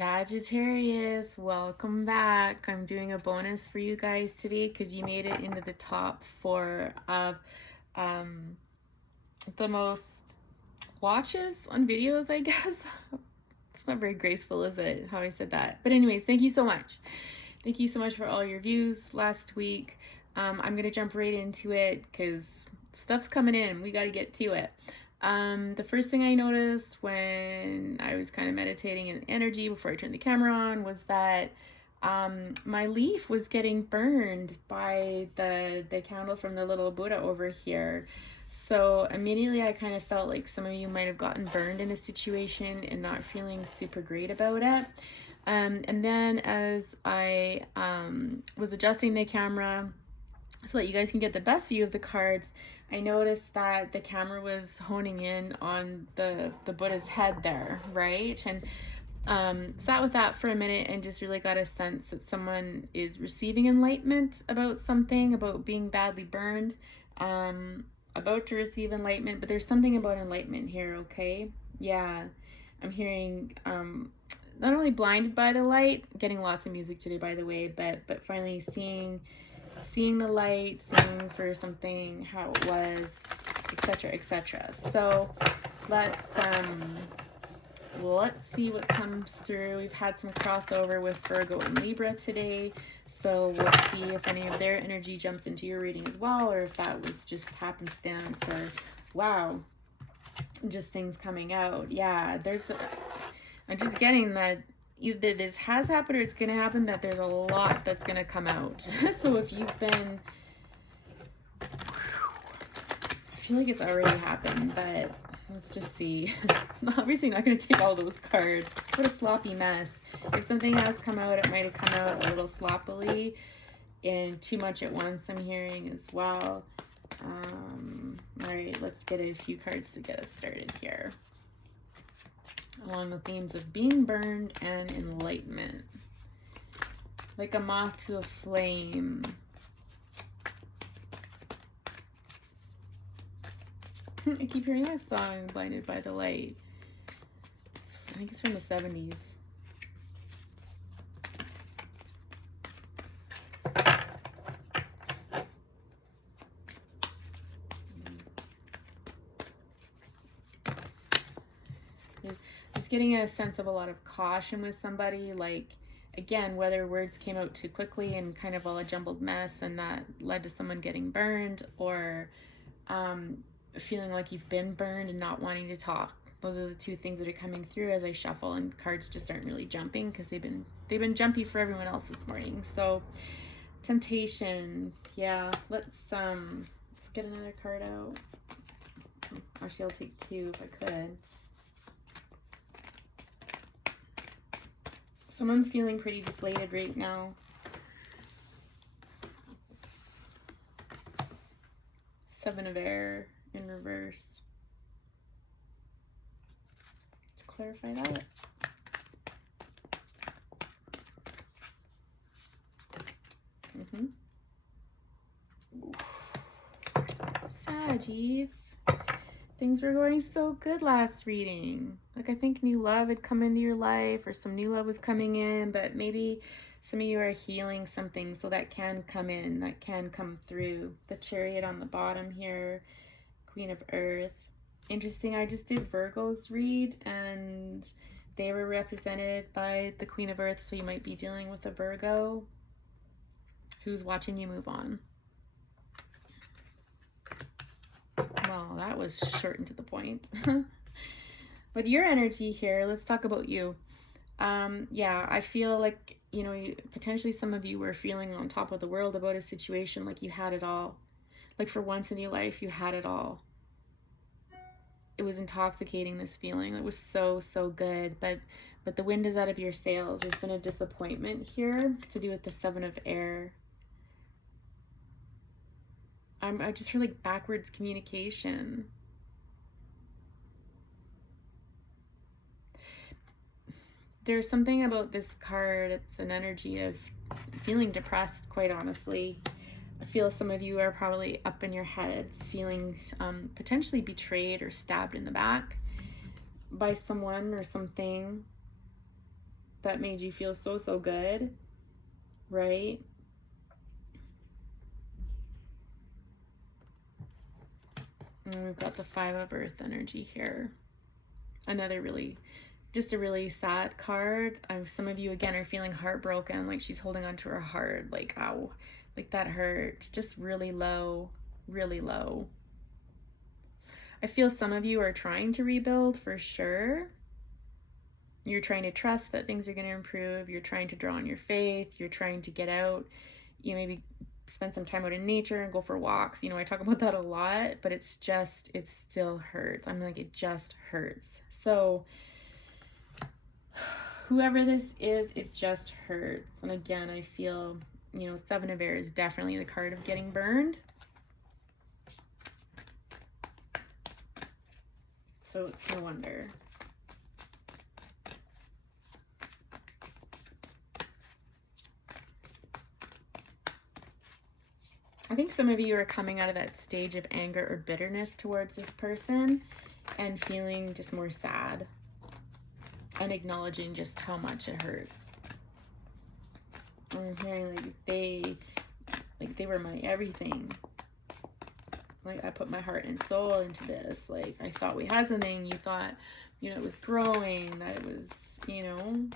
Sagittarius, welcome back. I'm doing a bonus for you guys today because you made it into the top 4 of um, the most watches on videos, I guess. It's not very graceful, is it, how I said that? But anyways, thank you so much. Thank you so much for all your views last week. I'm going to jump right into it because stuff's coming in. We got to get to it. The first thing I noticed when I was kind of meditating in energy before I turned the camera on was that my leaf was getting burned by the candle from the little Buddha over here. So immediately I kind of felt like some of you might have gotten burned in a situation and not feeling super great about it. And then as I was adjusting the camera so that you guys can get the best view of the cards, I noticed that the camera was honing in on the Buddha's head there, right? And sat with that for a minute and just really got a sense that someone is receiving enlightenment about something, about being badly burned, about to receive enlightenment, but there's something about enlightenment here, okay? Yeah, I'm hearing not only blinded by the light, getting lots of music today, by the way, but finally seeing the light, seeing for something how it was, etc., etc. So let's see what comes through. We've had some crossover with Virgo and Libra today, so we'll see if any of their energy jumps into your reading as well, or if that was just happenstance, or wow, just things coming out. Yeah, I'm just getting that either this has happened or it's going to happen, that there's a lot that's going to come out. So if you've been, I feel like it's already happened, but let's just see. I'm obviously not going to take all those cards. What a sloppy mess. If something has come out, it might have come out a little sloppily and too much at once, I'm hearing as well. All right, let's get a few cards to get us started here, along the themes of being burned and enlightenment. Like a moth to a flame. I keep hearing that song, Blinded by the Light. I think it's from the 70s. Getting a sense of a lot of caution with somebody, like, again, whether words came out too quickly and kind of all a jumbled mess and that led to someone getting burned, or feeling like you've been burned and not wanting to talk. Those are the two things that are coming through as I shuffle, and cards just aren't really jumping because they've been jumpy for everyone else this morning. So temptation, yeah, let's get another card out. Actually, I'll take two if I could. Someone's feeling pretty deflated right now. Seven of Air in reverse. To clarify that. Saggies. Things were going so good last reading. Like, I think new love had come into your life, or some new love was coming in, but maybe some of you are healing something, so that can come in, that can come through. The Chariot on the bottom here, Queen of Earth. Interesting, I just did Virgo's read, and they were represented by the Queen of Earth, so you might be dealing with a Virgo who's watching you move on. Well, that was short and to the point. But your energy here, let's talk about you. Yeah, I feel like, you know, potentially some of you were feeling on top of the world about a situation, like you had it all. Like for once in your life, you had it all. It was intoxicating, this feeling. It was so, so good. But the wind is out of your sails. There's been a disappointment here to do with the Seven of Air. I just heard like backwards communication. There's something about this card. It's an energy of feeling depressed, quite honestly. I feel some of you are probably up in your heads, feeling potentially betrayed or stabbed in the back by someone or something. that made you feel so, so good, right? And we've got the 5 of Earth energy here. Another really, just a really sad card. Some of you, again, are feeling heartbroken, like she's holding on to her heart, like, ow, like that hurt. Just really low, really low. I feel some of you are trying to rebuild for sure. You're trying to trust that things are going to improve. You're trying to draw on your faith. You're trying to get out. You maybe spend some time out in nature and go for walks. You know, I talk about that a lot, but it's just, it still hurts. I'm like, it just hurts. So whoever this is, it just hurts. And again, I feel, you know, 7 of Air is definitely the card of getting burned. So it's no wonder. I think some of you are coming out of that stage of anger or bitterness towards this person and feeling just more sad and acknowledging just how much it hurts. I'm hearing like they were my everything. Like, I put my heart and soul into this. Like, I thought we had something. You thought, you know, it was growing, that it was, you know.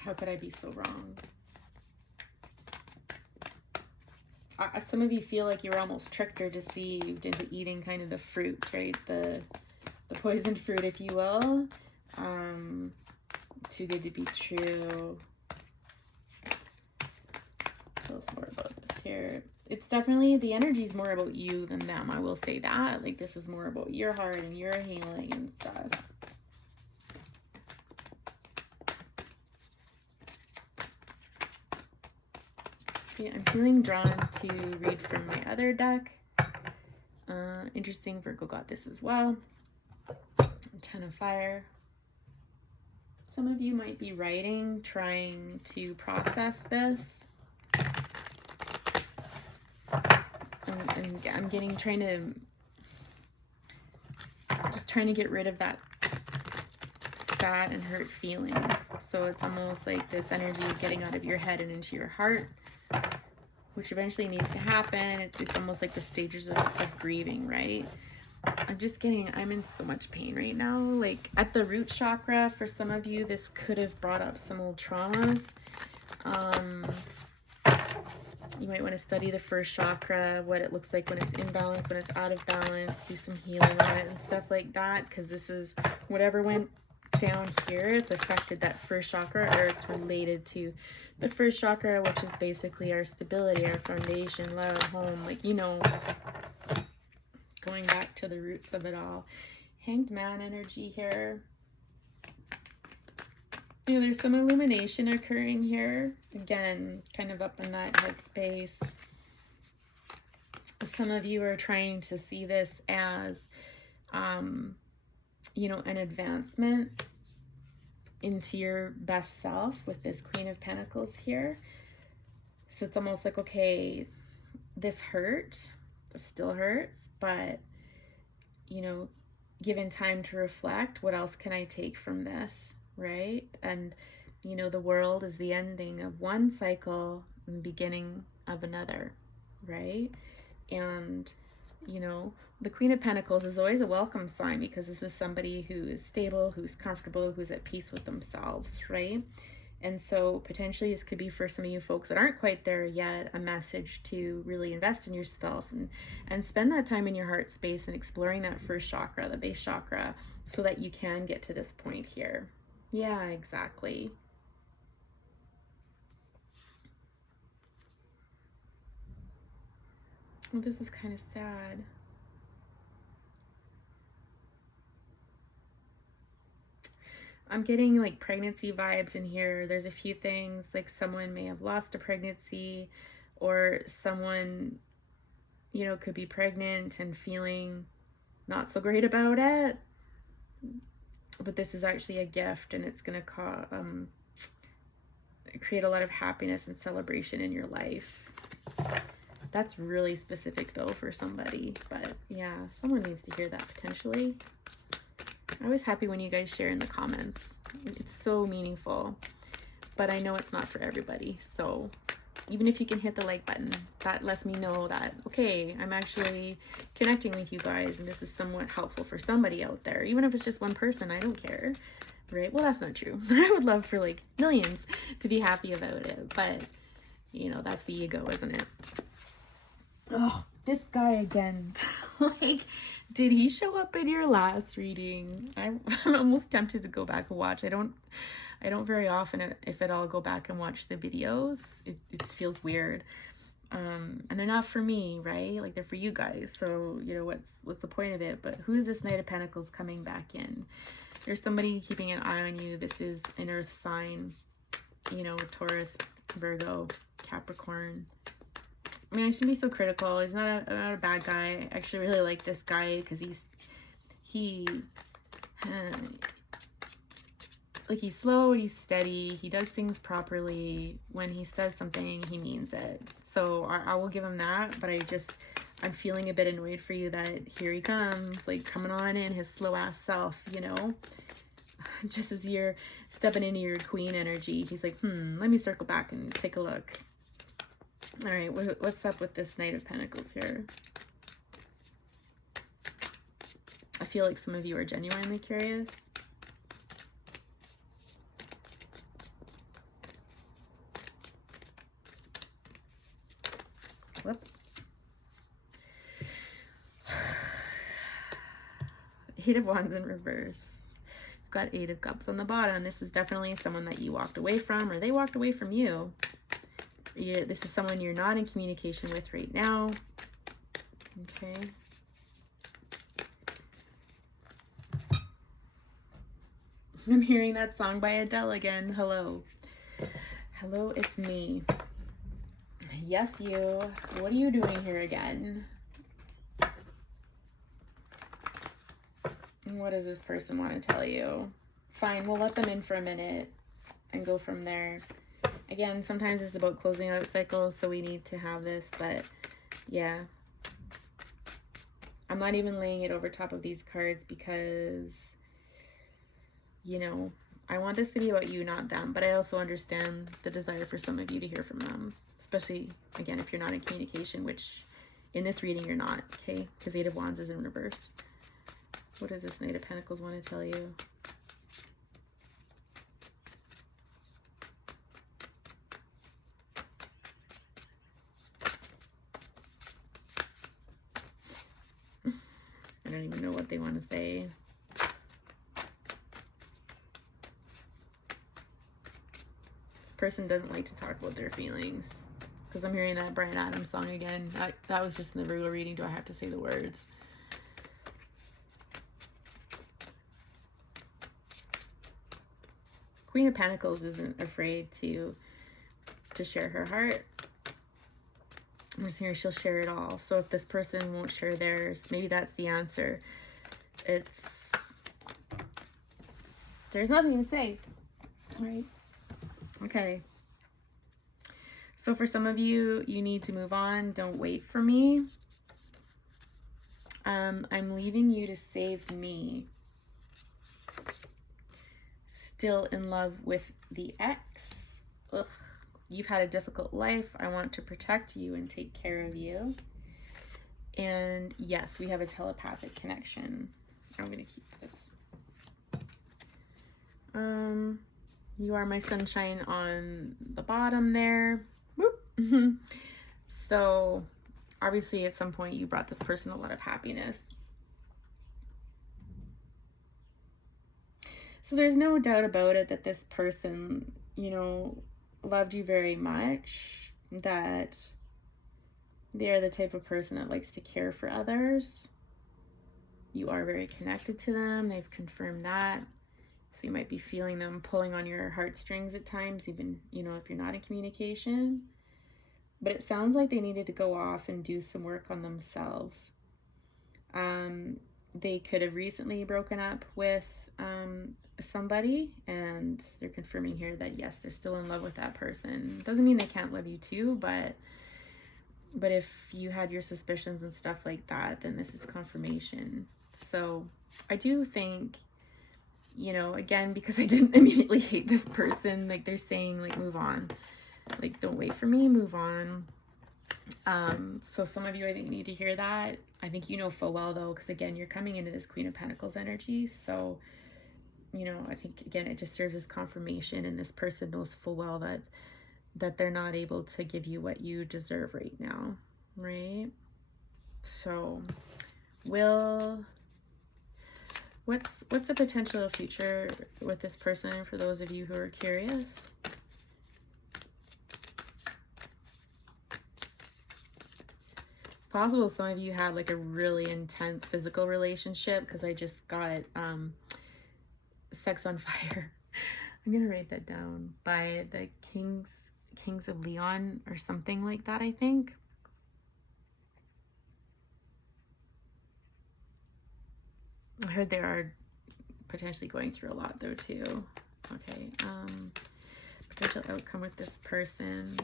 How could I be so wrong? Some of you feel like you were almost tricked or deceived into eating kind of the fruit, right? The poisoned fruit, if you will. Too good to be true. Tell us more about this here. It's definitely, the energy is more about you than them. I will say that. Like, this is more about your heart and your healing and stuff. Yeah, I'm feeling drawn to read from my other deck. Interesting, Virgo got this as well. 10 of Fire. Some of you might be writing, trying to process this. And I'm trying to get rid of that sad and hurt feeling. So it's almost like this energy is getting out of your head and into your heart, which eventually needs to happen. It's almost like the stages of grieving, right? I'm in so much pain right now. Like, at the root chakra, for some of you, this could have brought up some old traumas. You might want to study the first chakra, what it looks like when it's in balance, when it's out of balance, do some healing on it and stuff like that, because this is whatever went down here, it's affected that first chakra, or it's related to the first chakra, which is basically our stability, our foundation, love, home, like, you know, going back to the roots of it all. Hanged Man energy here. You know, there's some illumination occurring here. Again, kind of up in that headspace. Some of you are trying to see this as, you know, an advancement into your best self with this Queen of Pentacles here. So it's almost like, okay, this hurt, this still hurts, but, you know, given time to reflect, what else can I take from this? Right? And, you know, the world is the ending of one cycle and beginning of another, right? And, you know, the Queen of Pentacles is always a welcome sign, because this is somebody who is stable, who's comfortable, who's at peace with themselves, right? And so potentially this could be, for some of you folks that aren't quite there yet, a message to really invest in yourself and spend that time in your heart space and exploring that first chakra, the base chakra, so that you can get to this point here. Yeah, exactly. Well, this is kind of sad. I'm getting like pregnancy vibes in here. There's a few things, like someone may have lost a pregnancy, or someone, you know, could be pregnant and feeling not so great about it. But this is actually a gift, and it's going to create a lot of happiness and celebration in your life. That's really specific though for somebody, but yeah, someone needs to hear that potentially. I'm always happy when you guys share in the comments. It's so meaningful, but I know it's not for everybody. So even if you can hit the like button, that lets me know that, okay, I'm actually connecting with you guys and this is somewhat helpful for somebody out there. Even if it's just one person, I don't care, right? Well, that's not true. I would love for like millions to be happy about it, but you know, that's the ego, isn't it? Oh, this guy again. Like, did he show up in your last reading? I'm almost tempted to go back and watch. I don't very often, if at all, go back and watch the videos. It feels weird. And they're not for me, right? Like, they're for you guys. So, you know, what's the point of it? But who is this Knight of Pentacles coming back in? There's somebody keeping an eye on you. This is an earth sign, you know, Taurus, Virgo, Capricorn. I mean, I shouldn't be so critical. He's not a bad guy. I actually really like this guy because he's slow and he's steady. He does things properly. When he says something, he means it. So I will give him that. But I'm feeling a bit annoyed for you that here he comes, like coming on in his slow ass self, you know, just as you're stepping into your queen energy. He's like, let me circle back and take a look. All right, what's up with this Knight of Pentacles here? I feel like some of you are genuinely curious. Whoop. Eight of Wands in reverse. You've got Eight of Cups on the bottom. This is definitely someone that you walked away from, or they walked away from you. This is someone you're not in communication with right now. Okay. I'm hearing that song by Adele again. Hello. Hello, it's me. Yes, you. What are you doing here again? What does this person want to tell you? Fine, we'll let them in for a minute and go from there. Again, sometimes it's about closing out cycles, so we need to have this, but yeah. I'm not even laying it over top of these cards because, you know, I want this to be about you, not them, but I also understand the desire for some of you to hear from them, especially, again, if you're not in communication, which in this reading you're not, okay? Because Eight of Wands is in reverse. What does this Knight of Pentacles want to tell you? I don't even know what they want to say. This person doesn't like to talk about their feelings. Because I'm hearing that Bryan Adams song again. That was just in the Virgo reading. Do I have to say the words? Queen of Pentacles isn't afraid to share her heart. I'm just hearing she'll share it all. So if this person won't share theirs, maybe that's the answer. There's nothing to say. All right. Okay. So for some of you, you need to move on. Don't wait for me. I'm leaving you to save me. Still in love with the ex. Ugh. You've had a difficult life. I want to protect you and take care of you. And yes, we have a telepathic connection. I'm going to keep this. You are my sunshine on the bottom there. Boop. So obviously at some point you brought this person a lot of happiness. So there's no doubt about it that this person, you know, loved you very much, that they're the type of person that likes to care for others. You are very connected to them. They've confirmed that. So you might be feeling them pulling on your heartstrings at times, even, you know, if you're not in communication. But it sounds like they needed to go off and do some work on themselves. They could have recently broken up with somebody, and they're confirming here that yes, they're still in love with that person. Doesn't mean they can't love you too, but if you had your suspicions and stuff like that, then this is confirmation. So I do think you know, again, because I didn't immediately hate this person, like they're saying like, move on, like, don't wait for me, move on. So some of you, I think, need to hear that. I think you know full well though, because again, you're coming into this Queen of Pentacles energy. So, you know, I think again, it just serves as confirmation, and this person knows full well that they're not able to give you what you deserve right now, right? So what's the potential future with this person for those of you who are curious? It's possible some of you had like a really intense physical relationship, because I just got Sex on Fire. I'm gonna write that down, by the Kings of Leon or something like that, I think. I heard they are potentially going through a lot though too. Okay, potential outcome with this person.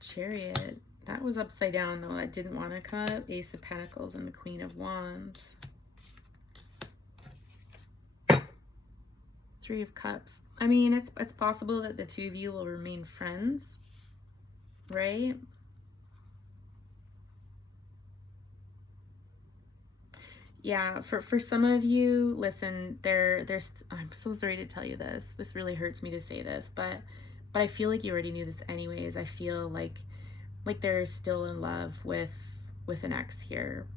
Chariot, that was upside down though. That didn't want to come up. Ace of Pentacles and the Queen of Wands. Three of Cups. I mean, it's possible that the two of you will remain friends, right? Yeah, for some of you, listen, there's I'm so sorry to tell you this. This really hurts me to say this, but I feel like you already knew this anyways. I feel like they're still in love with an ex here.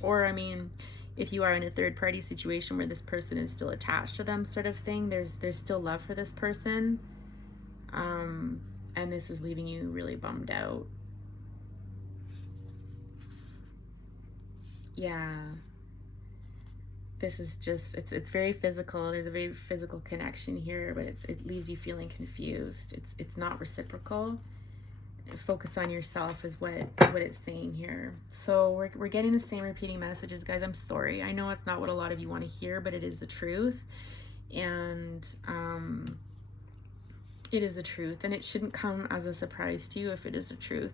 Or I mean, if you are in a third party situation where this person is still attached to them, sort of thing, there's still love for this person. And this is leaving you really bummed out. Yeah, this is just, it's very physical. There's a very physical connection here, but it leaves you feeling confused. It's not reciprocal. Focus on yourself is what it's saying here. So we're getting the same repeating messages, guys. I'm sorry. I know it's not what a lot of you want to hear, but it is the truth. And it is the truth, and it shouldn't come as a surprise to you if it is the truth.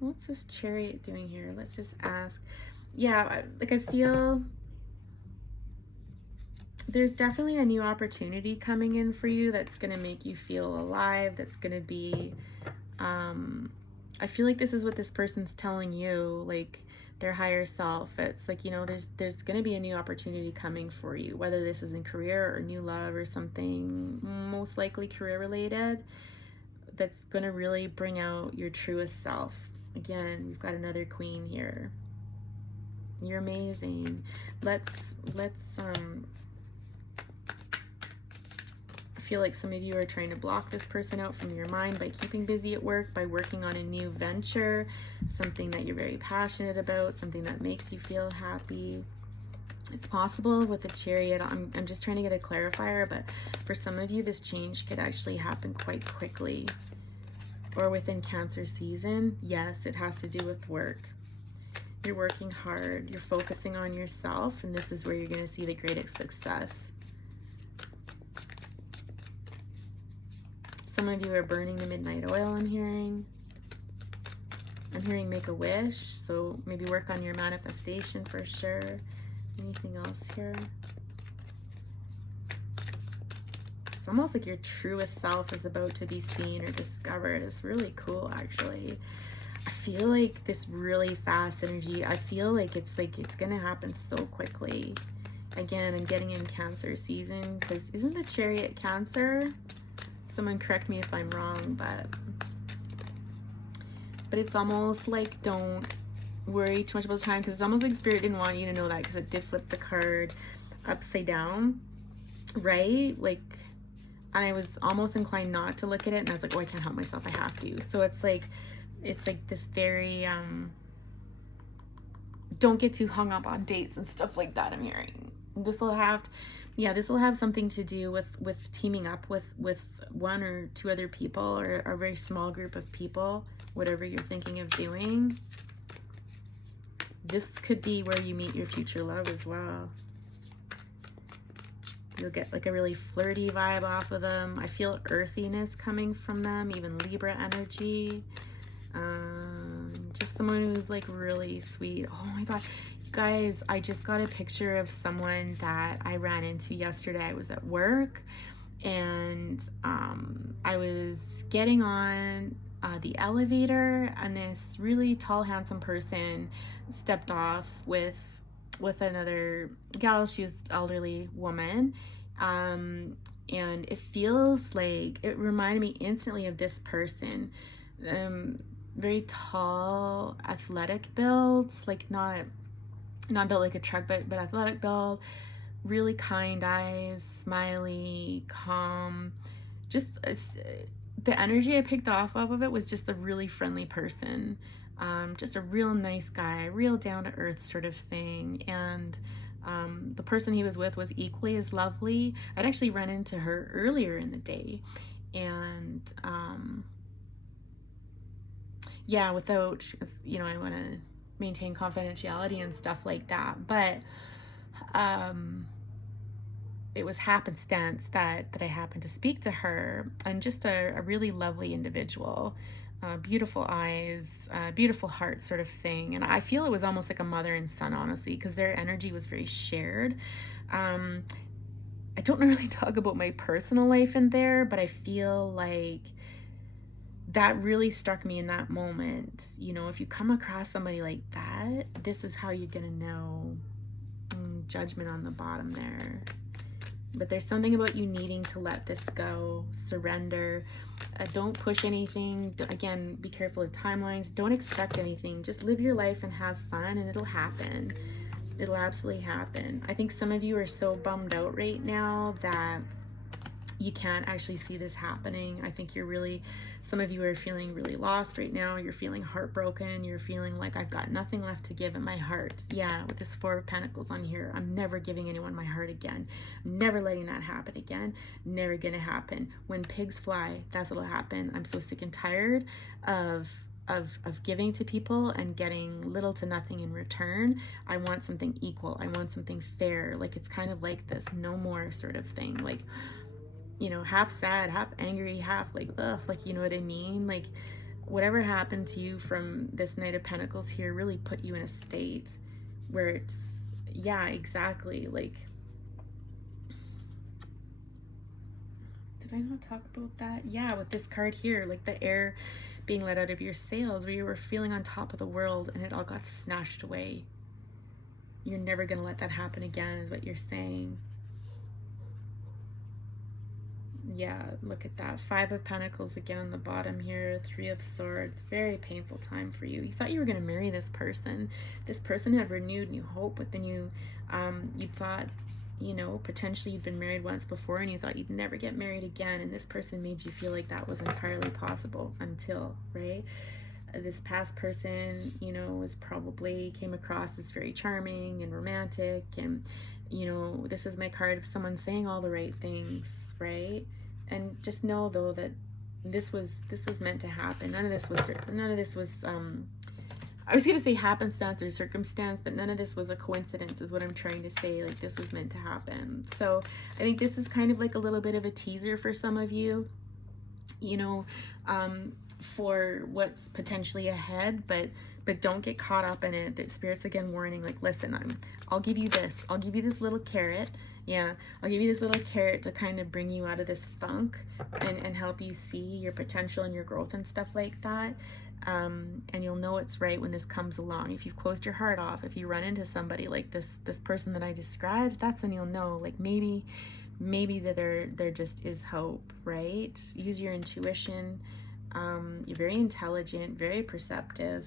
What's this Chariot doing here? Let's just ask. Yeah, like I feel there's definitely a new opportunity coming in for you that's going to make you feel alive. That's going to be, I feel like this is what this person's telling you, like their higher self. It's like, you know, there's going to be a new opportunity coming for you, whether this is in career or new love or something, most likely career related, that's going to really bring out your truest self. Again, we've got another queen here. You're amazing. Let's I feel like some of you are trying to block this person out from your mind by keeping busy at work, by working on a new venture, something that you're very passionate about, something that makes you feel happy. It's possible with the Chariot. I'm just trying to get a clarifier, but for some of you, this change could actually happen quite quickly. Or within Cancer season. Yes, it has to do with work. You're working hard. You're focusing on yourself, and this is where you're going to see the greatest success. Some of you are burning the midnight oil, I'm hearing. I'm hearing make a wish, so maybe work on your manifestation for sure. Anything else here? It's almost like your truest self is about to be seen or discovered. It's really cool, actually. I feel like this really fast energy, I feel like it's gonna happen so quickly. Again, I'm getting in Cancer season, because isn't the Chariot Cancer? Someone correct me if I'm wrong, but it's almost like don't worry too much about the time, because it's almost like Spirit didn't want you to know that, because it did flip the card upside down, right? Like, I was almost inclined not to look at it, and I was like, oh, I can't help myself, I have to. So it's like this very don't get too hung up on dates and stuff like that. I'm hearing this will have something to do with teaming up with one or two other people, or a very small group of people, whatever you're thinking of doing. This could be where you meet your future love as well. You'll get like a really flirty vibe off of them. I feel earthiness coming from them, even Libra energy. Just someone who's like really sweet. Oh my God. Guys, I just got a picture of someone that I ran into yesterday. I was at work and I was getting on the elevator, and this really tall, handsome person stepped off with another gal. She was an elderly woman. And it feels like it reminded me instantly of this person. Very tall, athletic build, like not built like a truck, but athletic build, really kind eyes, smiley, calm. Just the energy I picked off of it was just a really friendly person, just a real nice guy, real down to earth sort of thing. And the person he was with was equally as lovely. I'd actually run into her earlier in the day, and yeah, without, you know, I want to maintain confidentiality and stuff like that, but it was happenstance that I happened to speak to her, and just a really lovely individual, beautiful eyes, beautiful heart sort of thing. And I feel it was almost like a mother and son, honestly, because their energy was very shared. I don't really talk about my personal life in there, but I feel like that really struck me in that moment. You know, if you come across somebody like that, this is how you're gonna know. Judgment on the bottom there. But there's something about you needing to let this go, surrender. Don't push anything. Again, be careful of timelines. Don't expect anything. Just live your life and have fun, and it'll happen. It'll absolutely happen. I think some of you are so bummed out right now that you can't actually see this happening. I think some of you are feeling really lost right now. You're feeling heartbroken. You're feeling like, I've got nothing left to give in my heart. Yeah, with this Four of Pentacles on here, I'm never giving anyone my heart again. I'm never letting that happen again. Never gonna happen. When pigs fly, that's what'll happen. I'm so sick and tired of giving to people and getting little to nothing in return. I want something equal. I want something fair. Like, it's kind of like this no more sort of thing. Like, you know, half sad, half angry, half like, ugh, like, you know what I mean? Like, whatever happened to you from this Knight of Pentacles here really put you in a state where it's, yeah, exactly. Like, did I not talk about that? Yeah, with this card here, like the air being let out of your sails, where you were feeling on top of the world and it all got snatched away. You're never going to let that happen again, is what you're saying. Yeah, look at that. Five of Pentacles again on the bottom here. Three of Swords. Very painful time for you. You thought you were going to marry this person. This person had renewed new hope, but then you thought, you know, potentially you'd been married once before and you thought you'd never get married again, and this person made you feel like that was entirely possible until, right? This past person, you know, was probably came across as very charming and romantic, and, you know, this is my card of someone saying all the right things, right? And just know though that this was meant to happen. None of this was I was gonna say happenstance or circumstance, but none of this was a coincidence, is what I'm trying to say. Like, this was meant to happen. So I think this is kind of like a little bit of a teaser for some of you, you know, for what's potentially ahead, but don't get caught up in it. That Spirit's again warning, like, listen, I'll give you this. I'll give you this little carrot. Yeah, I'll give you this little carrot to kind of bring you out of this funk and help you see your potential and your growth and stuff like that. And you'll know it's right when this comes along. If you've closed your heart off, if you run into somebody like this person that I described, that's when you'll know, like, maybe that there just is hope, right? Use your intuition. You're very intelligent, very perceptive.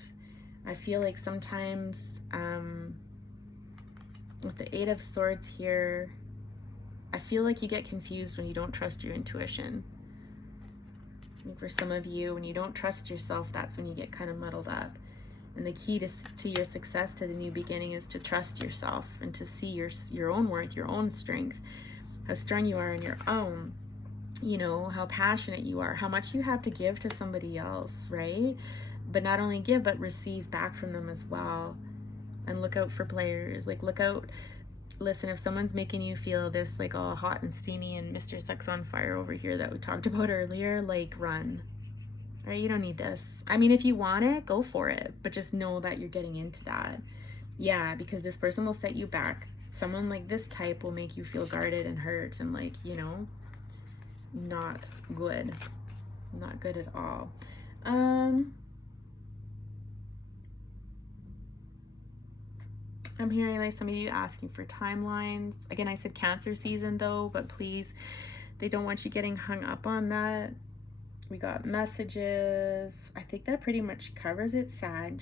I feel like sometimes with the Eight of Swords here, I feel like you get confused when you don't trust your intuition. I think for some of you, when you don't trust yourself, that's when you get kind of muddled up. And the key to your success, to the new beginning, is to trust yourself and to see your own worth, your own strength, how strong you are on your own, you know, how passionate you are, how much you have to give to somebody else, right? But not only give, but receive back from them as well. And look out for players. Like, look out. Listen, if someone's making you feel this, like, all hot and steamy and Mr. Sex on Fire over here that we talked about earlier, like, run. right? You don't need this. I mean, if you want it, go for it, but just know that you're getting into that. Yeah, because this person will set you back. Someone like this type will make you feel guarded and hurt and like, you know, not good. Not good at all. I'm hearing like some of you asking for timelines. Again, I said Cancer season though, but please, they don't want you getting hung up on that. We got messages. I think that pretty much covers it, Sag.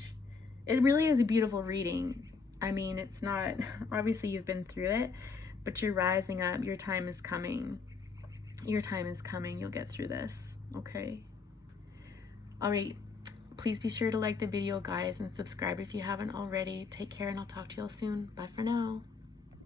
It really is a beautiful reading. I mean, it's not, obviously you've been through it, but you're rising up. Your time is coming. Your time is coming. You'll get through this, okay? All right. Please be sure to like the video, guys, and subscribe if you haven't already. Take care, and I'll talk to you all soon. Bye for now.